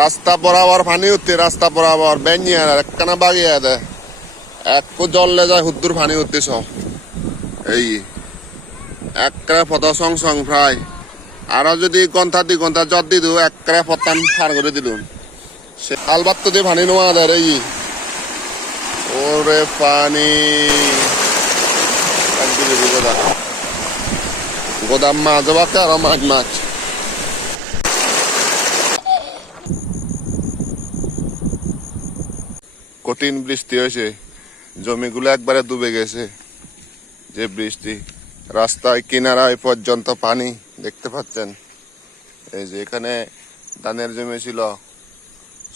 রাস্তা বরাবর পানি উঠতে, রাস্তা বরাবর বেঞ্জিয়ে একখানা বাগিয়ে দেয়, এক জলে যায় হুদ্দুর পানি উঠতে সব এই একবারে পথ সং সং প্রায় আরো যদি ঘন্টা 2 ঘন্টা জট দি দিও একবারে পতান পার করে দিলুম সে আলবাত দিয়ে পানি নোয়া দেয় এই ওরে পানি গোদাম মাছ বাকে আরো মাছ মাছ কঠিন বৃষ্টি হয়েছে, জমিগুলো একবারে ডুবে গেছে। যে বৃষ্টি, রাস্তায় কিনারায় পর্যন্ত পানি দেখতে পাচ্ছেন। এই যে এখানে ধানের জমি ছিল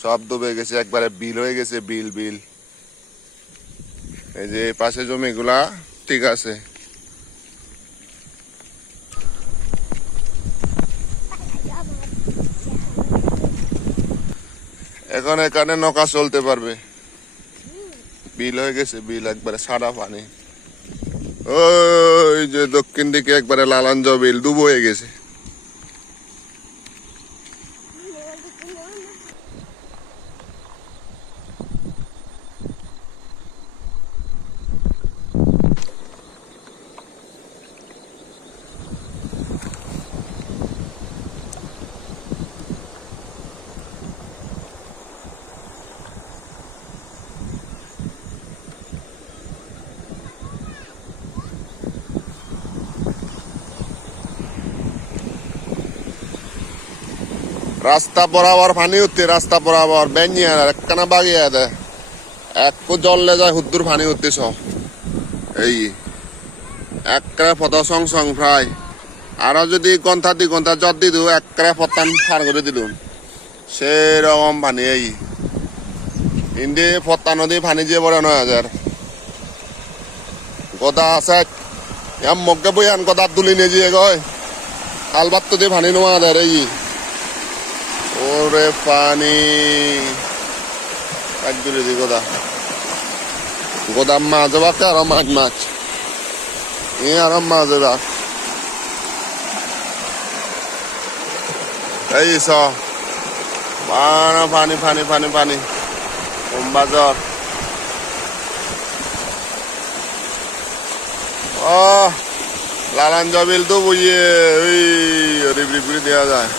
সব ডুবে গেছে, একবারে বিল হয়ে গেছে, বিল বিল। এই যে পাশে জমিগুলা ঠিক আছে। এখন এখানে নৌকা চলতে পারবে, বিল হয়ে গেছে, বিল একবারে সাদা পানি। ওই যে দক্ষিণ দিকে একবারে লালাঞ্জ বিল ডুব হয়ে গেছে। রাস্তা বরাবর পানি উঠতে, রাস্তা বরাবর বেঞ্জিয়ে একখানা বাগিয়ে দেয়, এক জলে যায় হুদ্দুর পানি উঠতে সব এই একবারে পথ সং সং প্রায় আরো যদি ঘন্টা 2 ঘন্টা জট দি দিও একবারে পতান পার করে দিলুম সেরকম পানি। এই ইন্দি পত্তা নদী পানি যে পড়ে 9000 গদা আছে মগ্গে বইয়ান গদা তুলি নিয়ে যেয়ে গয় আলবাত দিয়ে পানি নোয়া দেয় এই ওরে পানি একদূরে দি গোদাম মাছ বাকে আরো মাছ মাছ আরো মাছ বাক এই পানি পানি পানি পানি বাজার ও লালাঞ্জ বিল তো বইয়ে ওই রিবরি দেওয়া যায়।